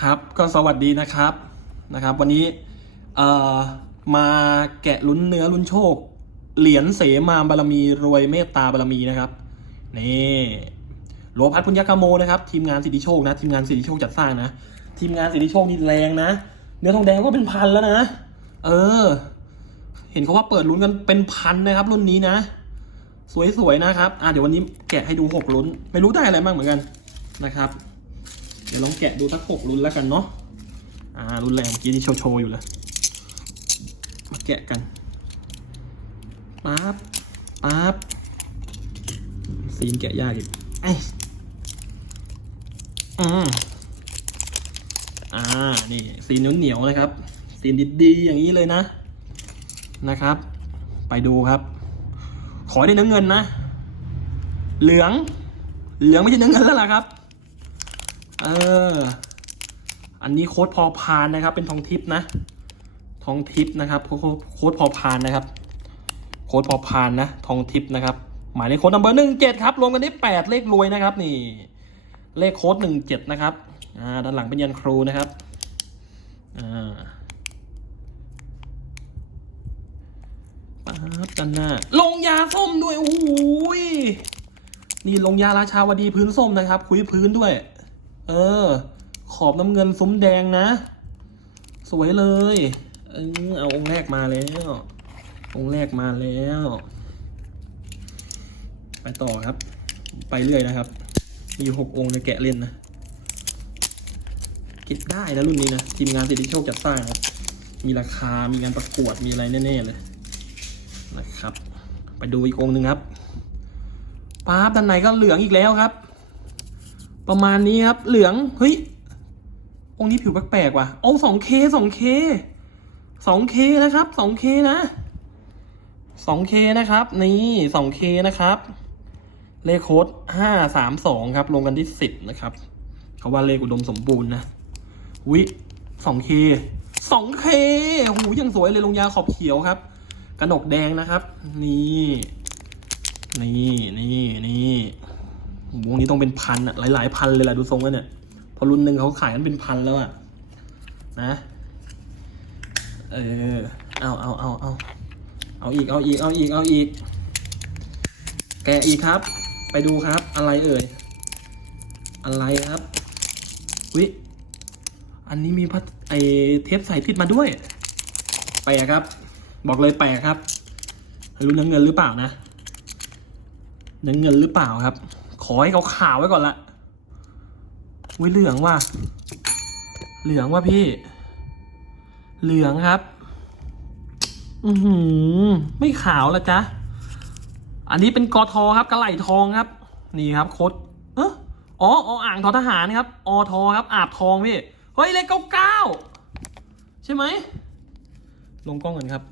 ครับก็สวัสดีนะครับนะครับ วันนี้เอ่อมาแกะลุ้นเนื้อลุ้นโชค เหรียญเสมาบารมีรวยเมตตาบารมีนะครับนี่โลพัทพุญญกโมนะครับทีมงานสิทธิโชคนะ ทีมงานสิทธิโชคจัดสร้างนะทีมงานสิทธิโชคนี่แรงนะ เนื้อทองแดงก็เป็นพันแล้วนะ เออ เห็นเขาว่าเปิดลุ้นกันเป็นพันนะครับ รุ่นนี้นะ สวยๆนะครับอะเดี๋ยววันนี้แกะให้ดูหกลุ้น ไม่รู้ได้อะไรบ้างเหมือนกันนะครับ เดี๋ยวลองแกะดูสักหกรุ่นแล้วกันเนาะ อ่า รุ่นแรงเมื่อกี้ที่โชว์โชว์อยู่เลย มาแกะกัน ปั๊บ ปั๊บ ซีนแกะยากอีกไอ้อืมอ่า นี่ซีนเหนียวๆนะครับ ซีนดีๆอย่างนี้เลยนะ นะครับ ไปดูครับ ขอได้เนื้อเงินนะ เหลือง เหลืองไม่ใช่เนื้อเงินแล้วล่ะครับ เออ อันนี้โค้ดพอพานนะครับ เป็นทองทิพนะ ทองทิพนะครับโค้ดโค้ดพอพานนะครับ โค้ดพอพานนะ ทองทิพนะครับ หมายเลขโค้ดนัมเบอร์หนึ่งเจ็ดครับ รวมกันได้แปดเลขรวยนะครับ นี่ เลขโค้ดหนึ่งเจ็ดนะครับ อ่า ด้านหลังเป็นยันครูนะครับ อ่าปั๊บด้านหน้า ลงยาส้มด้วย โอ้ยนี่ลงยาราชาวดีพื้นส้มนะครับ คุยพื้นด้วย เออ ขอบน้ำเงินซุ้มแดงนะ สวยเลย เออเอาองค์แรกมาแล้ว องค์แรกมาแล้ว ไปต่อครับ ไปเรื่อยนะครับ มีหกองค์เลยแกะเล่นนะเก็บได้นะรุ่นนี้นะทีมงานสิทธิโชคจัดสร้างครับ มีราคา มีงานประกวด มีอะไรแน่ๆเลยนะครับ ไปดูอีกองหนึ่งครับป๊าบด้านในก็เหลืองอีกแล้วครับ ประมาณนี้ครับ เหลือง เฮ้ย องค์นี้ผิวแปลกๆว่ะโอ้สองเคสองเคสองเคนะครับสองเคนะสองเคนะครับ นี่สองเคนะครับ เลขโค้ดห้าสามสองครับ ลงกันที่สิบนะครับ เขาว่าเลขอุดมสมบูรณ์นะ วิสองเคสองเคหูยังสวยเลยลงยาขอบเขียวครับกระหนกแดงนะครับ นี่ นี่นี่นี่ วงนี้ต้องเป็นพันอะหลายๆพันเลยแหละดูทรงแล้วเนี่ยพอรุ่นหนึ่งเขาขายกันเป็นพันแล้วอะนะเออเอาเอาเอาเอาเอาอีกเอาอีกเอาอีกเอาอีก แกอีกครับ ไปดูครับ อะไรเอ่ยอะไรครับวิอันนี้มีพัดไอเทปใส่ติดมาด้วย แปลกครับ บอกเลยแปลกครับรู้เนื้อเงินหรือเปล่านะเนื้อเงินหรือเปล่าครับ ขอให้เขาขาวไว้ก่อนละวิเหลืองว่ะ เหลืองว่ะพี่ เหลืองครับ อือหือ ไม่ขาวละจ๊ะ อันนี้เป็นกอทอครับกระไหลทองครับ นี่ครับโคดเอออ๋อออ่างทอทหารครับ อทอครับ อาบทองพี่ เฮ้ยเลขเก้าเก้าใช่ไหม ลงกล้องก่อนครับ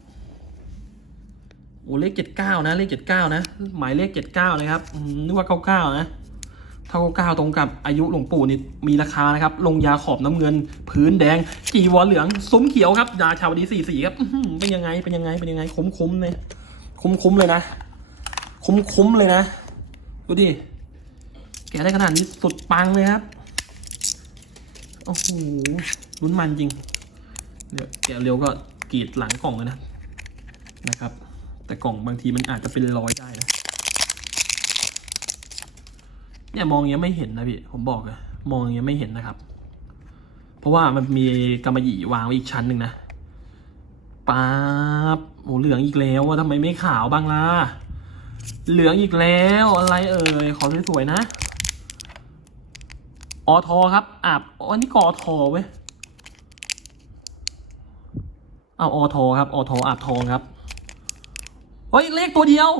โอ้เลขเจ็ดเก้านะเลขเจ็ดเก้านะ หมายเลขเจ็ดเก้านะครับนึกว่าเก้าเก้านะเท่าเก้าตรงกับอายุหลวงปู่นี่มีราคานะครับ ลงยาขอบน้ำเงิน พื้นแดง จีวรเหลืองซุ้มเขียวครับยาชาวดีสี่สีครับเป็นยังไงเป็นยังไงเป็นยังไงคุ้มคุ้มเลยคุ้มคุ้มเลยนะ คุ้มคุ้มเลยนะดูดิแกะได้ขนาดนี้สุดปังเลยครับโอ้โหลุ้นมันจริงเดี๋ยวแกะเร็วก็กรีดหลังกล่องเลยนะนะครับ แต่กล่องบางทีมันอาจจะเป็นร้อยได้นะเนี่ยมองอย่างเงี้ยไม่เห็นนะพี่ผมบอกเลยมองอย่างเงี้ยไม่เห็นนะครับ เพราะว่ามันมีกำมะหยี่วางไว้อีกชั้นหนึ่งนะป๊าบโอ้เหลืองอีกแล้วว่าทำไมไม่ขาวบ้างล่ะเหลืองอีกแล้วอะไรเอ่ยขอสวยๆนะอทอครับอาบอันนี้กอทอเว้ยเอาอทอครับอทออาบทองครับ เฮ้ยเลขตัวเดียว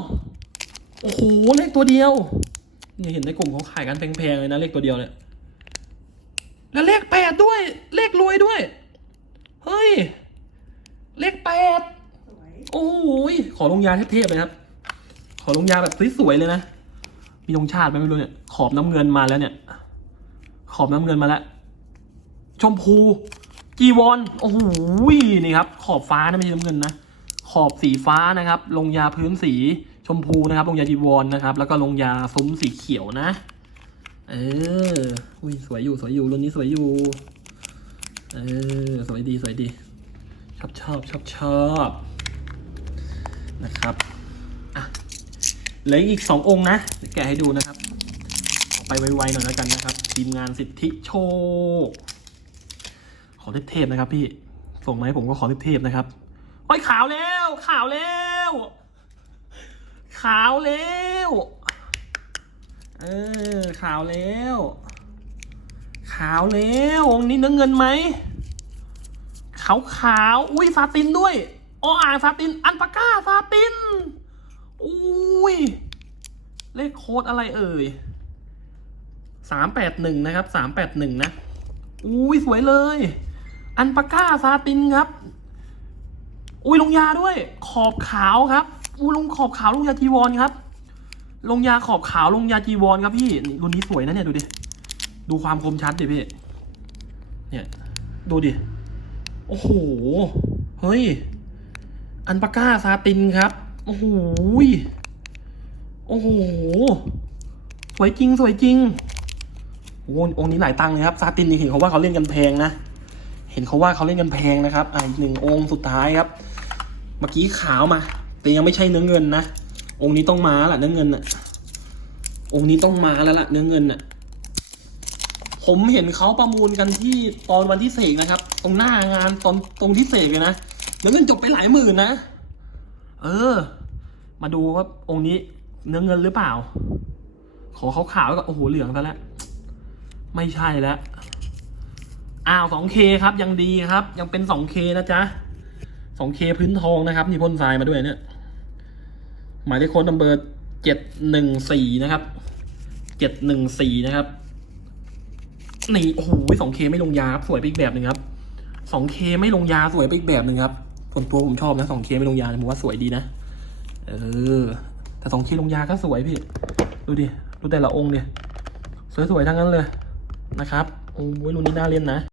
โอ้โหเลขตัวเดียวเนี่ยเห็นในกลุ่มเขาขายกันแพงๆเลยนะเลขตัวเดียวเนี่ยแล้วเลขแปดด้วย เลขรวยด้วย เฮ้ย เลขแปดโอ้ยขอลงยาเทพๆเลยครับ ขอลงยาแบบสวยๆเลยนะ มีลงชาติไหมไม่รู้เนี่ย ขอบน้ำเงินมาแล้วเนี่ย ขอบน้ำเงินมาแล้ว ชมพูจีวรโอ้โหนี่ครับ ขอบฟ้านะไม่ใช่น้ำเงินนะ ขอบสีฟ้านะครับ ลงยาพื้นสีชมพูนะครับ ลงยาจีวรนะครับ แล้วก็ลงยาซุ้มสีเขียวนะ เออ อุ้ยสวยอยู่สวยอยู่รุ่นนี้สวยอยู่ เออสวยดีสวยดี ชอบชอบชอบชอบนะครับอะเหลืออีกสององค์นะแกะให้ดูนะครับไปไวๆหน่อยแล้วกันนะครับ ทีมงานสิทธิโชค ขอเทพๆนะครับพี่ ส่งมาให้ผมก็ขอเทพๆนะครับ โอ้ยขาวแล้วขาวแล้วขาวแล้วเออขาวแล้วขาวแล้วองนี้เนื้อเงินไหมขาวขาวอุ้ยซาตินด้วยออ่างซาติน อันปาก้าซาตินอุ้ยเลขโค้ดอะไรเอ่ยสามแปดหนึ่งนะครับสามแปดหนึ่งนะอุ้ยสวยเลย อันปาก้าซาตินครับ อุ้ยลงยาด้วย ขอบขาวครับอุ้ยลงขอบขาวลงยาจีวรครับ ลงยาขอบขาวลงยาจีวรครับพี่นี่รุ่นนี้สวยนะเนี่ยดูดิดูความคมชัดดิพี่เนี่ยดูดิโอ้โหเฮ้ย อันปาก้าซาตินครับโอ้โหโอ้โหสวยจริงสวยจริงโอ้องค์นี้หลายตังค์เลยครับซาตินนี่เห็นเขาว่าเขาเล่นกันแพงนะเห็นเขาว่าเขาเล่นกันแพงนะครับอ่าหนึ่งองค์สุดท้ายครับ มื่อกี้ขาวมา แต่ยังไม่ใช่เนื้อเงินนะ องค์นี้ต้องมาละเนื้อเงินน่ะองค์นี้ต้องมาแล้วละเนื้อเงินน่ะผมเห็นเขาประมูลกันที่ตอนวันที่เสกนะครับ ตรงหน้างานตอนตรงที่เสกเลยนะแล้วเงินจบไปหลายหมื่นนะ เออ มาดูว่าองค์นี้เนื้อเงินหรือเปล่า ขอเขาขาวๆก็โอ้โหเหลืองซะแล้ว ไม่ใช่แล้วอ้าว 2K ครับยังดีครับ ยังเป็น 2K นะจ๊ะ 2K พื้นทองนะครับนี่พ่นทรายมาด้วยเนี่ย หมายเลขโค้ดนัมเบอร์เจ็ดหนึ่งสี่นะครับ เจ็ดหนึ่งสี่นะครับ นี่โอ้โหสองเคไม่ลงยาครับสวยไปอีกแบบหนึ่งครับ สองเคไม่ลงยาสวยไปอีกแบบหนึ่งครับ ส่วนตัวผมชอบนะสองเคไม่ลงยาผมว่าสวยดีนะ เออ แต่สองเคลงยาก็สวยพี่ ดูดิ ดูแต่ละองค์เนี่ย สวยๆทั้งนั้นเลยนะครับ โอ้ยรุ่นนี้น่าเล่นนะ